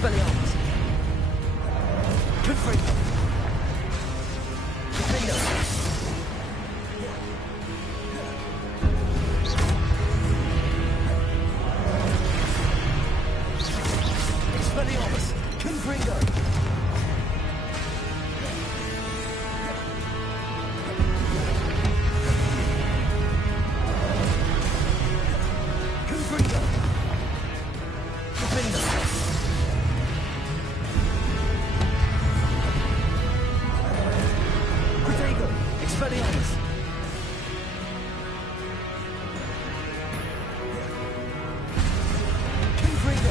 Expelliarmus. Confringo. Defendo. Expelliarmus. Confringo. Confringo. Defendo. Protego. Expelliarmus. Confringo.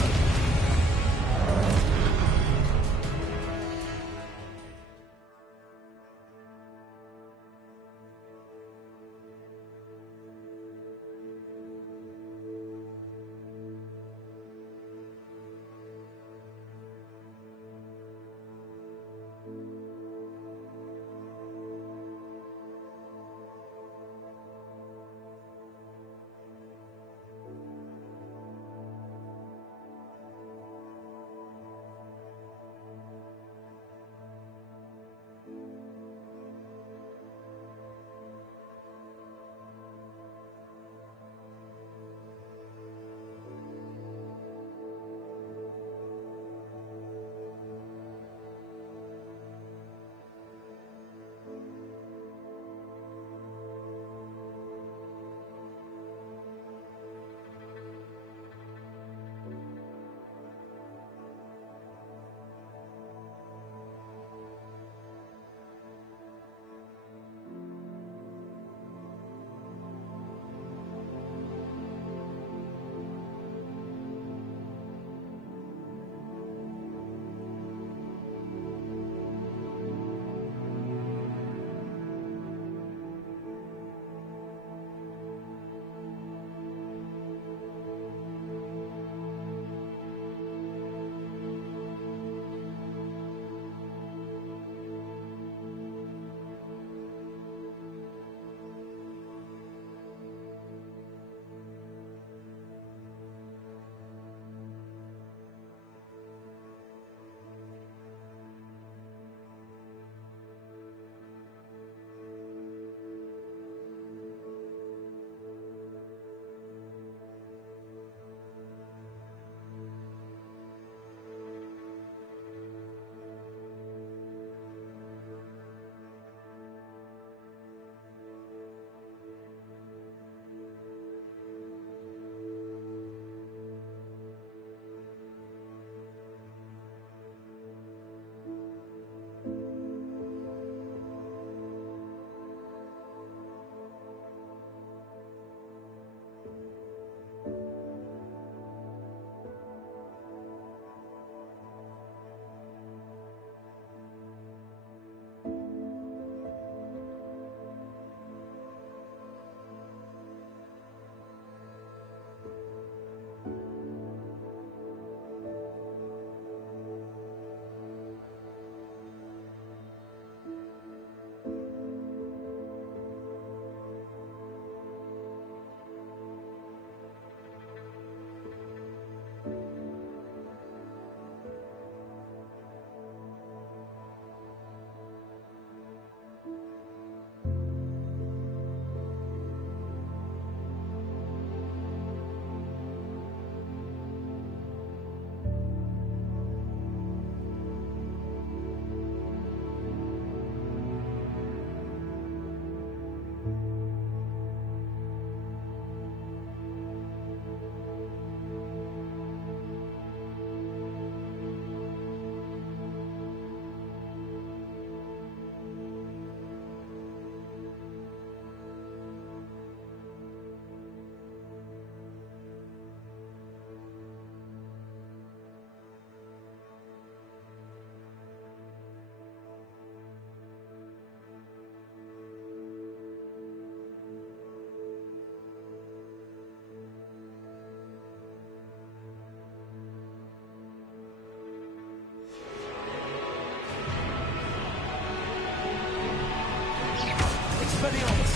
Expelliarmus!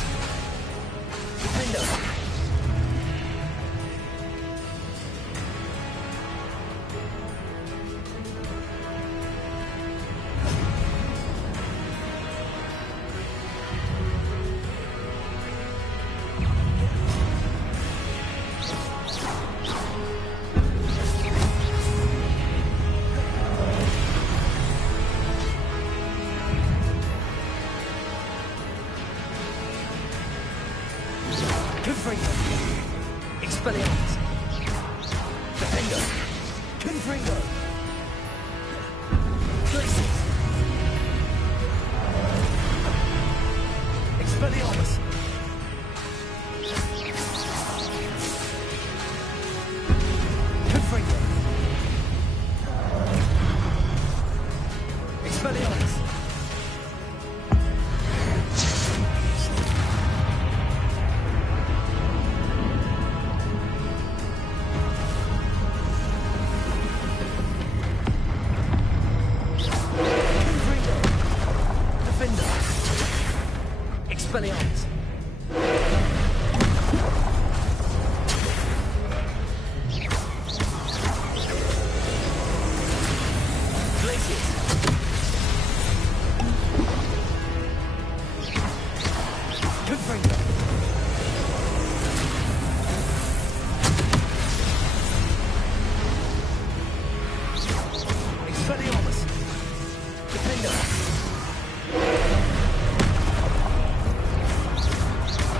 Defender! Confringo. Glacius. Expelliarmus. Confringo. Expelliarmus. Expelliarmus. Glacius. Confringo. Expelliarmus. Defender.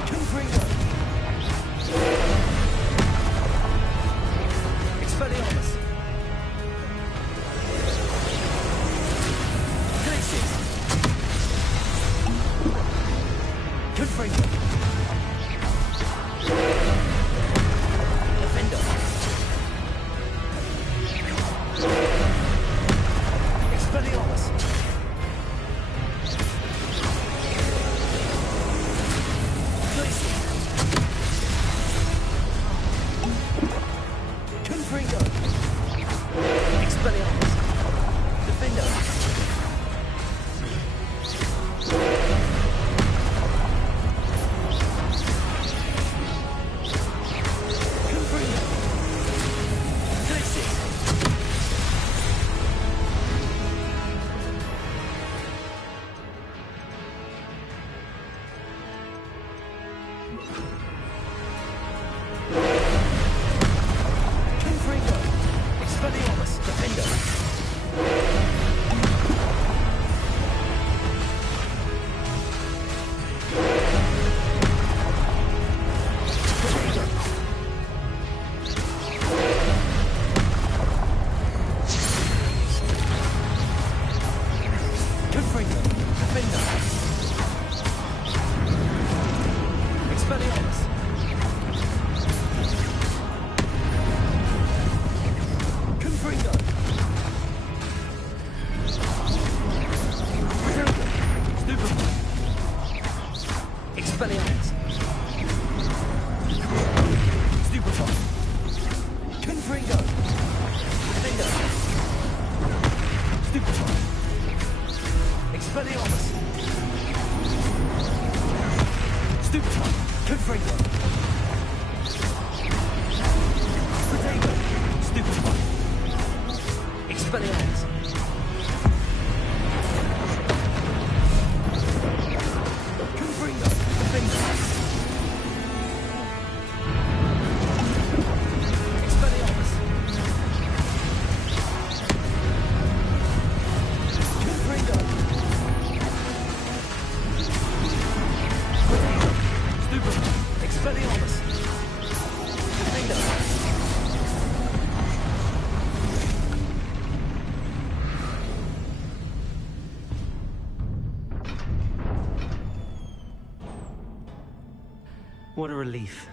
Confringo. Expelliarmus. Glacius. Confringo. Defender. Expelliarmus. Glacius. Confringo. Expelliarmus. Defender. Confringo. Glacius. Confringo. Expelliarmus. Defender. Confringo. Defender. Expelliarmus. Confringo. Stupefy. Expelliarmus. Stupefy. Confringo. Defender. Stupefy. Expelliarmus. Stupefy. Confringo. Potato. Stupefy. Expelliarmus. Confringo. Defender. Expelliarmus. Confringo. Potato. Stupefy. Expelliarmus. Defender. What a relief.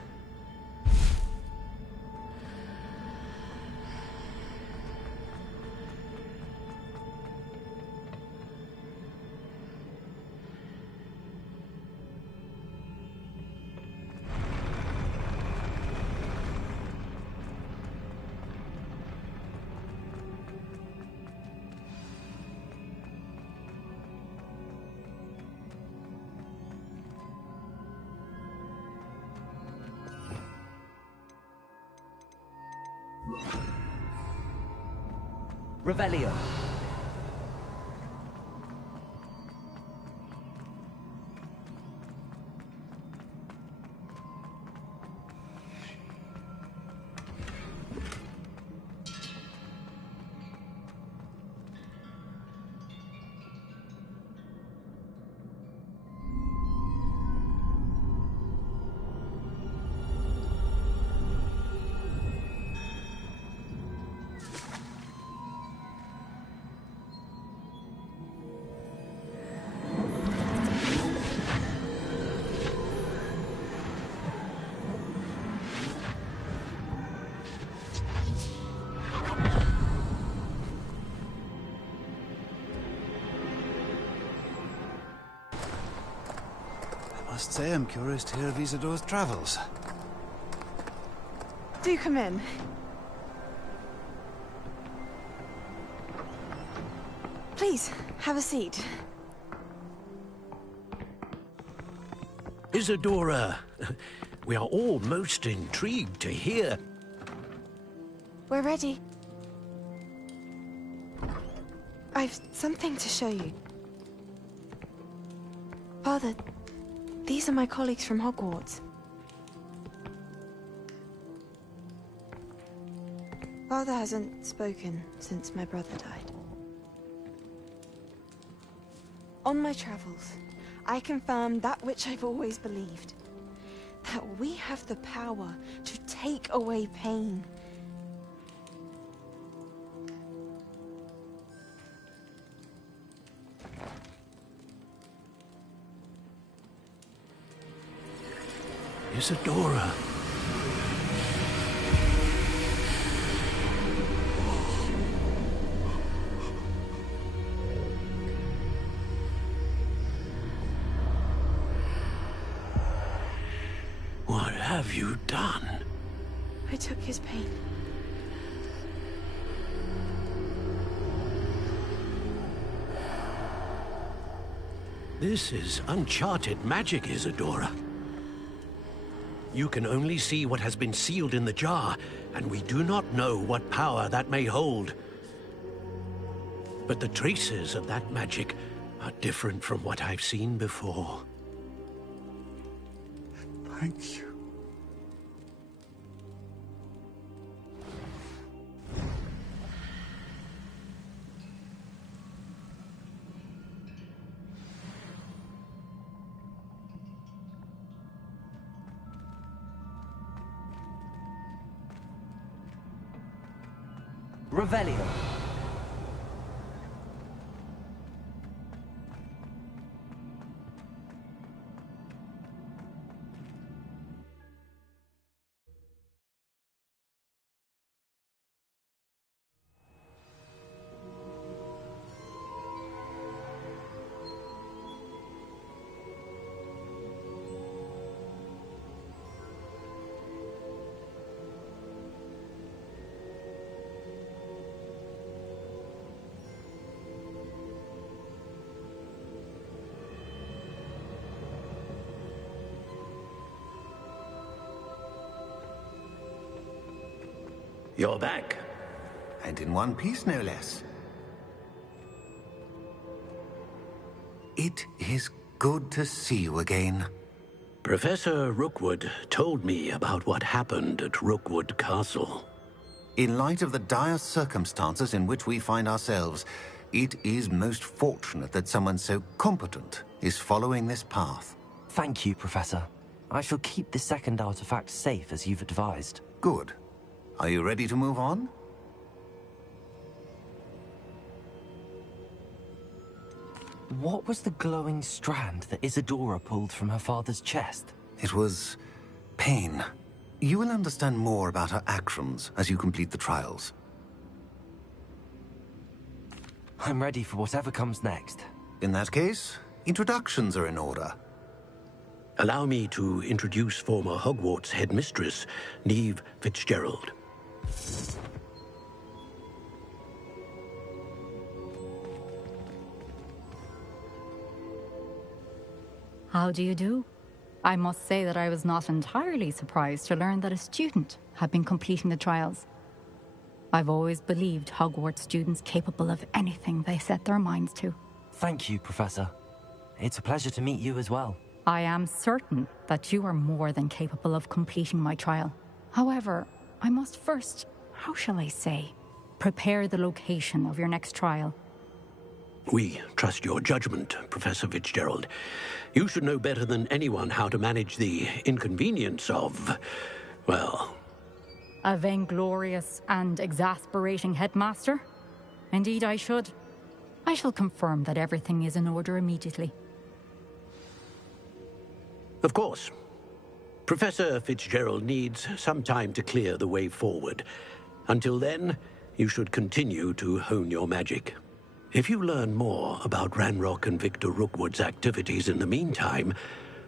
Revelio. Must say I'm curious to hear of Isidore's travels. Do come in. Please, have a seat. Isadora, we are all most intrigued to hear. We're ready. I've something to show you. Father, these are my colleagues from Hogwarts. Father hasn't spoken since my brother died. On my travels, I confirmed that which I've always believed. That we have the power to take away pain. Isadora. What have you done? I took his pain. This is uncharted magic, Isadora. You can only see what has been sealed in the jar, and we do not know what power that may hold. But the traces of that magic are different from what I've seen before. Thank you. Revelio. You're back. And in one piece, no less. It is good to see you again. Professor Rookwood told me about what happened at Rookwood Castle. In light of the dire circumstances in which we find ourselves, it is most fortunate that someone so competent is following this path. Thank you, Professor. I shall keep this second artifact safe as you've advised. Good. Are you ready to move on? What was the glowing strand that Isadora pulled from her father's chest? It was pain. You will understand more about her actions as you complete the trials. I'm ready for whatever comes next. In that case, introductions are in order. Allow me to introduce former Hogwarts headmistress, Neve Fitzgerald. How do you do? I must say that I was not entirely surprised to learn that a student had been completing the trials. I've always believed Hogwarts students capable of anything they set their minds to. Thank you, Professor. It's a pleasure to meet you as well. I am certain that you are more than capable of completing my trial. However, I must first, how shall I say, prepare the location of your next trial. We trust your judgment, Professor Fitzgerald. You should know better than anyone how to manage the inconvenience of, well... A vainglorious and exasperating headmaster? Indeed I should. I shall confirm that everything is in order immediately. Of course. Professor Fitzgerald needs some time to clear the way forward. Until then, you should continue to hone your magic. If you learn more about Ranrock and Victor Rookwood's activities in the meantime,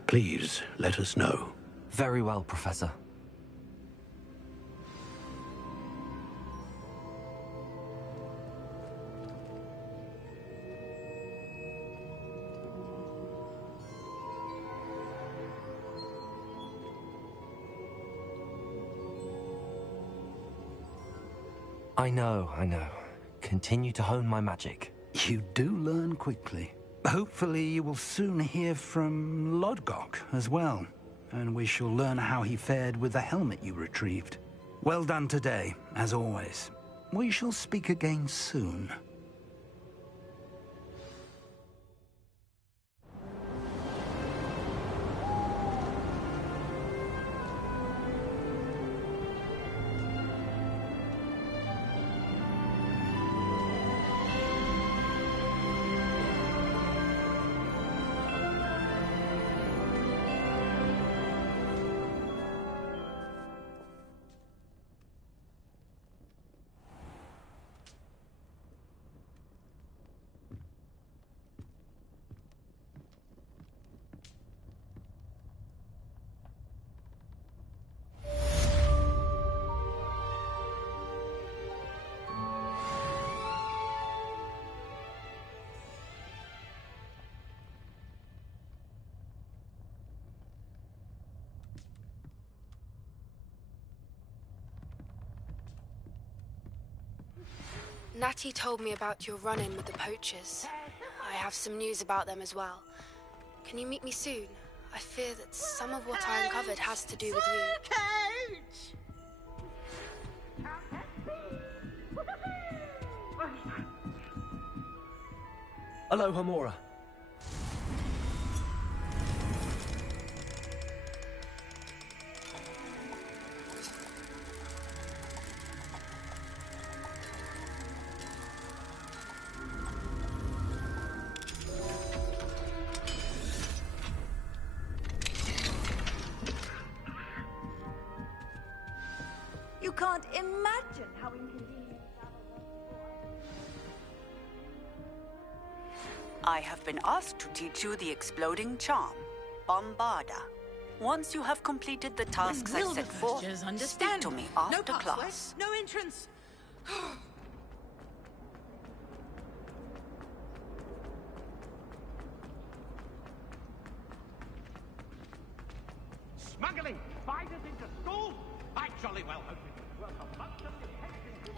please let us know. Very well, Professor. I know. Continue to hone my magic. You do learn quickly. Hopefully you will soon hear from Lodgok as well, and we shall learn how he fared with the helmet you retrieved. Well done today, as always. We shall speak again soon. Natty told me about your run-in with the poachers. I have some news about them as well. Can you meet me soon? I fear that some of what I uncovered has to do with you. Aloha, Mora. You can't imagine how inconvenient that I have been asked to teach you the exploding charm, Bombarda. Once you have completed the tasks I set forth, speak to me after class. no entrance. Smuggling spiders into schools? I jolly well hope it was worth a bunch of detectives.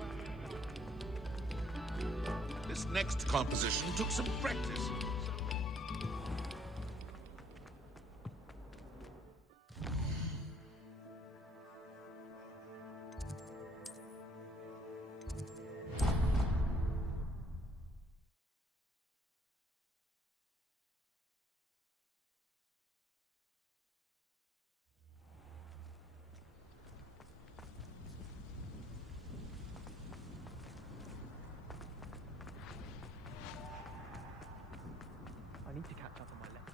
This next composition took some practice. I need to catch up on my lecture.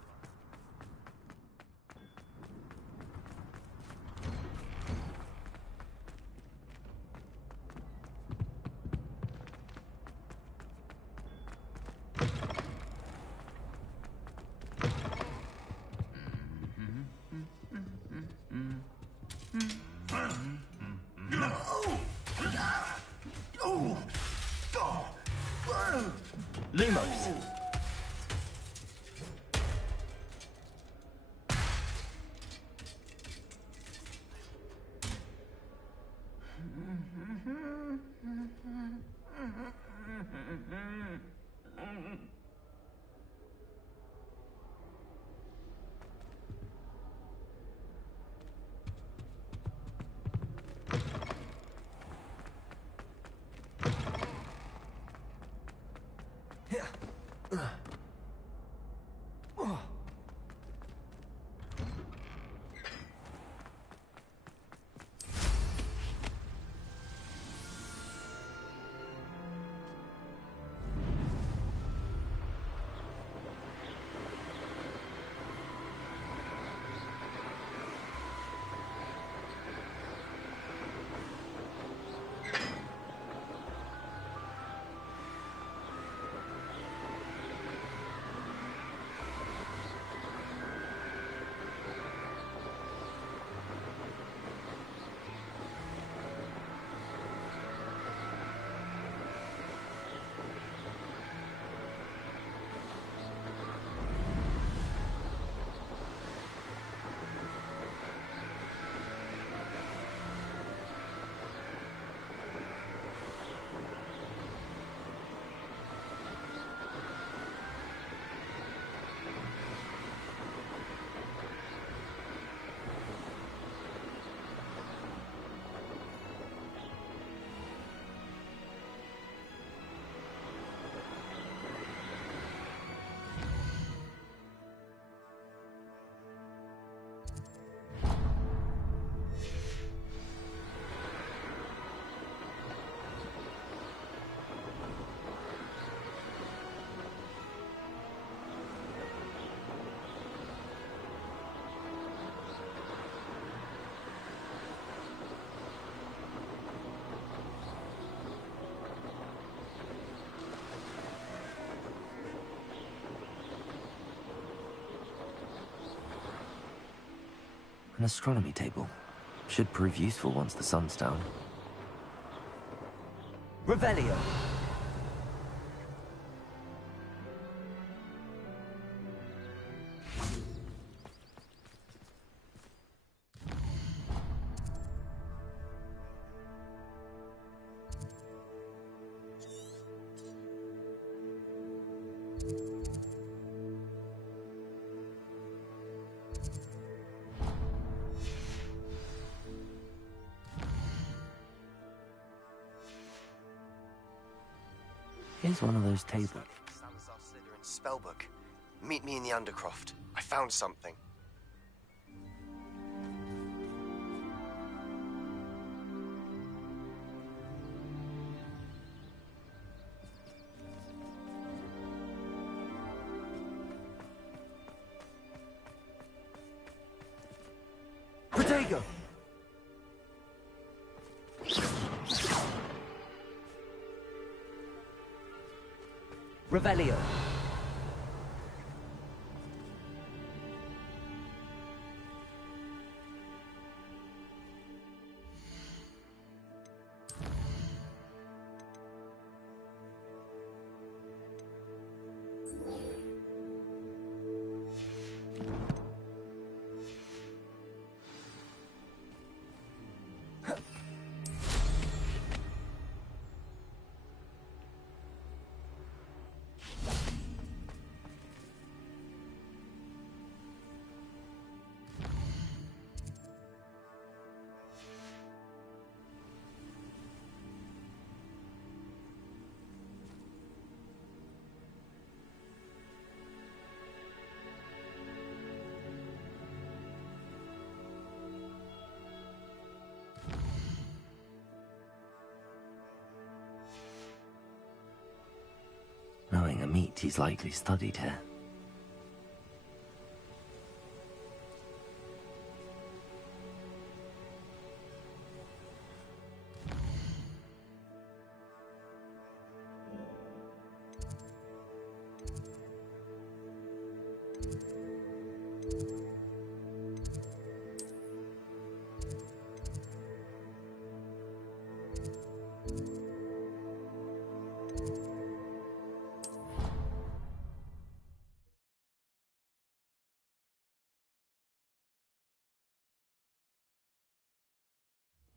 Lumos. An astronomy table. Should prove useful once the sun's down. Revelio. Here's one of those tables. Spellbook. Meet me in the Undercroft. I found something. Protego! Revelio. Knowing Amit, he's likely studied here.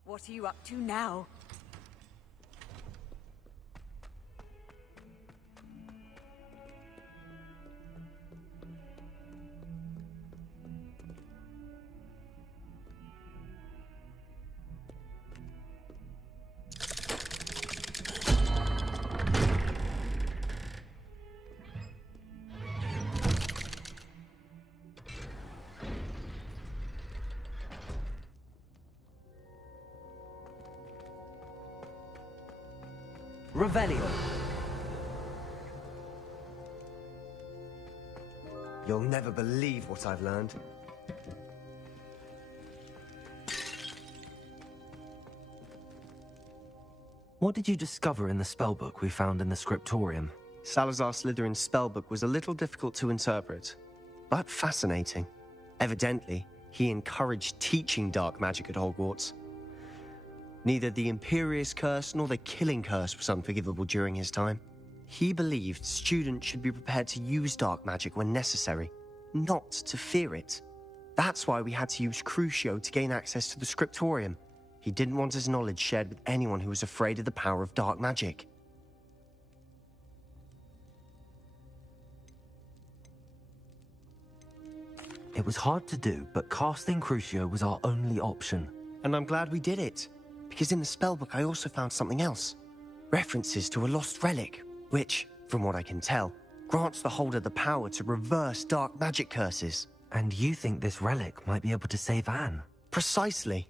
What are you up to now? Revelio. You'll never believe what I've learned. What did you discover in the spellbook we found in the scriptorium? Salazar Slytherin's spellbook was a little difficult to interpret, but fascinating. Evidently, he encouraged teaching dark magic at Hogwarts. Neither the Imperious Curse nor the Killing Curse was unforgivable during his time. He believed students should be prepared to use dark magic when necessary, not to fear it. That's why we had to use Crucio to gain access to the scriptorium. He didn't want his knowledge shared with anyone who was afraid of the power of dark magic. It was hard to do, but casting Crucio was our only option. And I'm glad we did it. Because in the spellbook I also found something else. References to a lost relic, which, from what I can tell, grants the holder the power to reverse dark magic curses. And you think this relic might be able to save Anne? Precisely.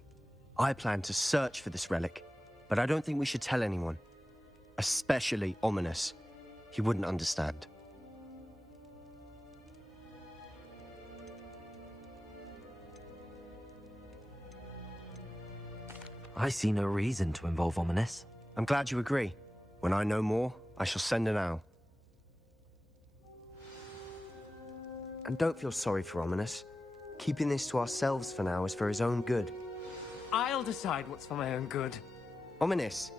I plan to search for this relic, but I don't think we should tell anyone. Especially Ominous. He wouldn't understand. I see no reason to involve Ominous. I'm glad you agree. When I know more, I shall send an owl. And don't feel sorry for Ominous. Keeping this to ourselves for now is for his own good. I'll decide what's for my own good. Ominous.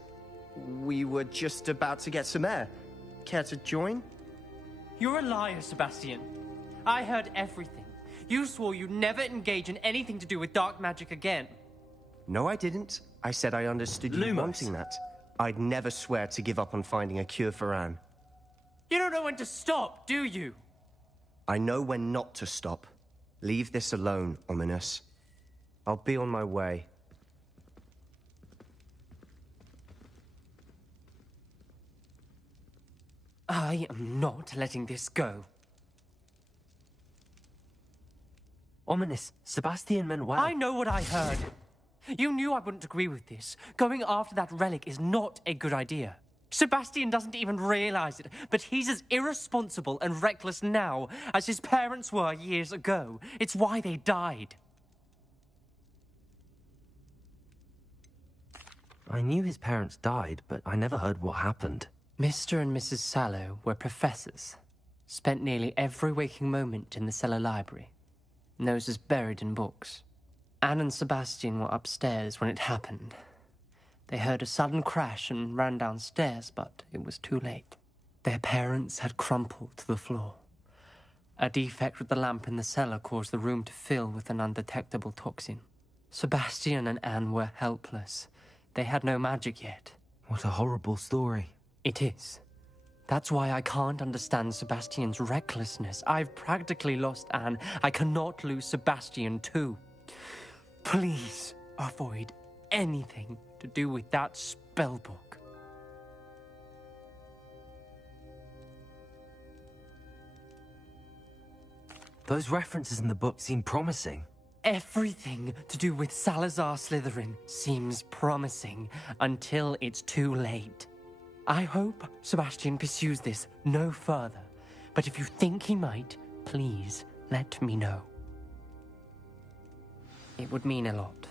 We were just about to get some air. Care to join? You're a liar, Sebastian. I heard everything. You swore you'd never engage in anything to do with dark magic again. No, I didn't. I said I understood you wanting that. I'd never swear to give up on finding a cure for Anne. You don't know when to stop, do you? I know when not to stop. Leave this alone, Ominous. I'll be on my way. I am not letting this go. Ominous, Sebastian meant well. I know what I heard. You knew I wouldn't agree with this. Going after that relic is not a good idea. Sebastian doesn't even realize it, but he's as irresponsible and reckless now as his parents were years ago. It's why they died. I knew his parents died, but I never heard what happened. Mr. and Mrs. Sallow were professors. Spent nearly every waking moment in the cellar library. Noses buried in books. Anne and Sebastian were upstairs when it happened. They heard a sudden crash and ran downstairs, but it was too late. Their parents had crumpled to the floor. A defect with the lamp in the cellar caused the room to fill with an undetectable toxin. Sebastian and Anne were helpless. They had no magic yet. What a horrible story. It is. That's why I can't understand Sebastian's recklessness. I've practically lost Anne. I cannot lose Sebastian too. Please avoid anything to do with that spellbook. Those references in the book seem promising. Everything to do with Salazar Slytherin seems promising until it's too late. I hope Sebastian pursues this no further, but if you think he might, please let me know. It would mean a lot.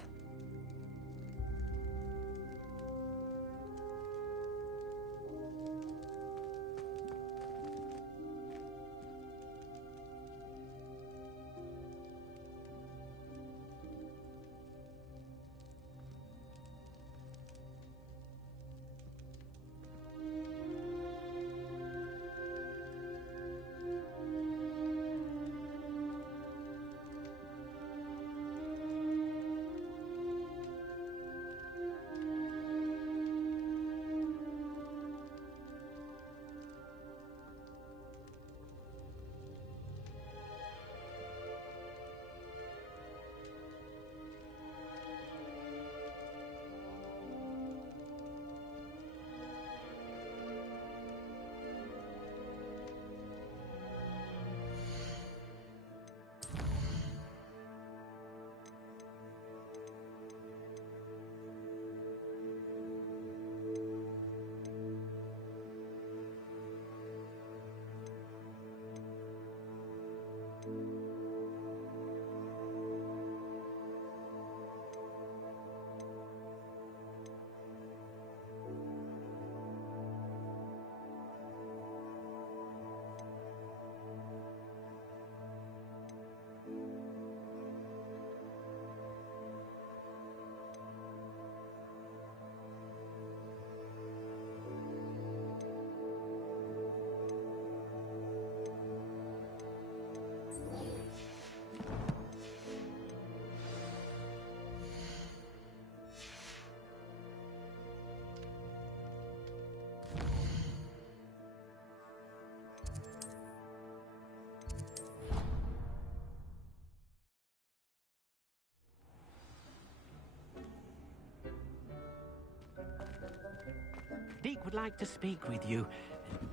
Deke would like to speak with you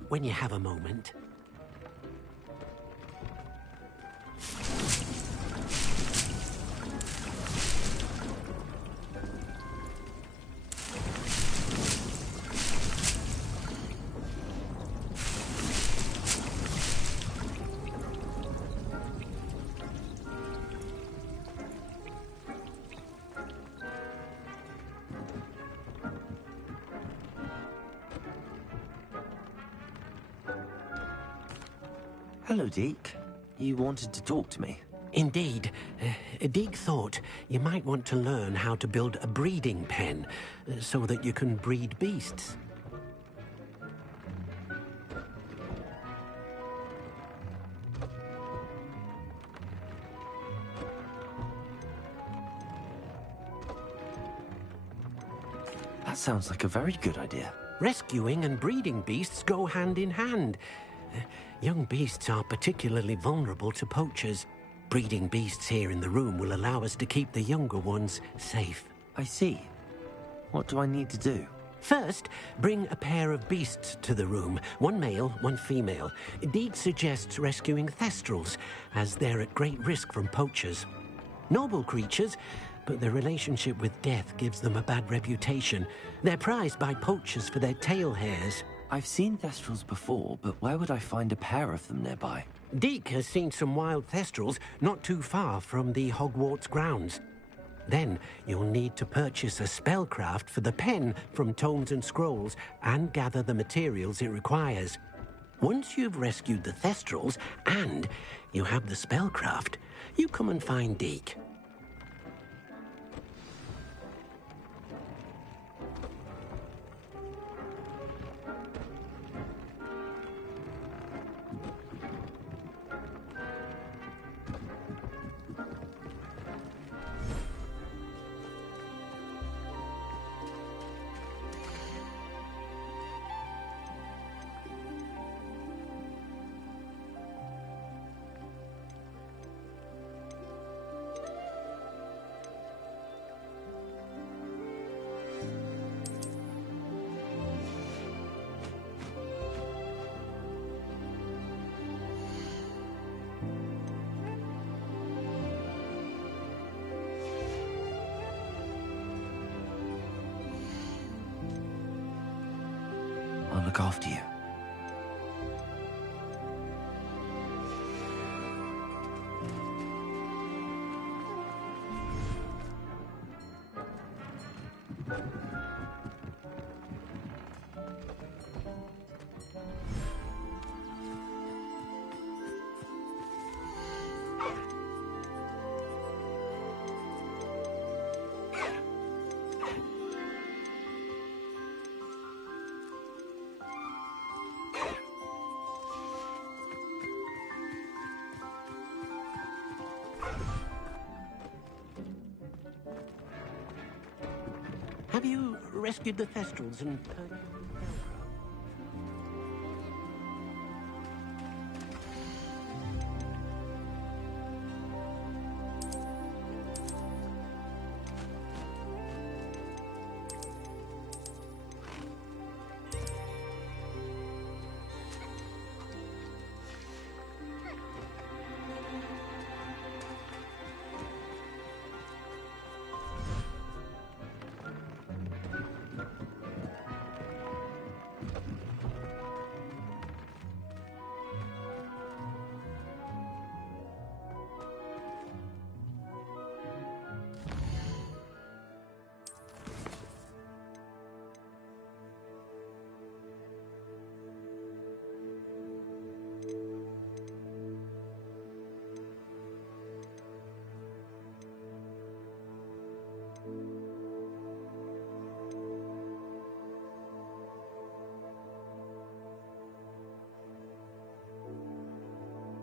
when you have a moment. Hello, Deke. You wanted to talk to me? Indeed. Deek thought you might want to learn how to build a breeding pen so that you can breed beasts. That sounds like a very good idea. Rescuing and breeding beasts go hand in hand. Young beasts are particularly vulnerable to poachers. Breeding beasts here in the room will allow us to keep the younger ones safe. I see. What do I need to do? First, bring a pair of beasts to the room. One male, one female. Deek suggests rescuing thestrals, as they're at great risk from poachers. Noble creatures, but their relationship with death gives them a bad reputation. They're prized by poachers for their tail hairs. I've seen thestrals before, but where would I find a pair of them nearby? Deek has seen some wild thestrals not too far from the Hogwarts grounds. Then you'll need to purchase a spellcraft for the pen from Tomes and Scrolls and gather the materials it requires. Once you've rescued the thestrals and you have the spellcraft, you come and find Deek. I'll look after you. Have you rescued the thestrals and...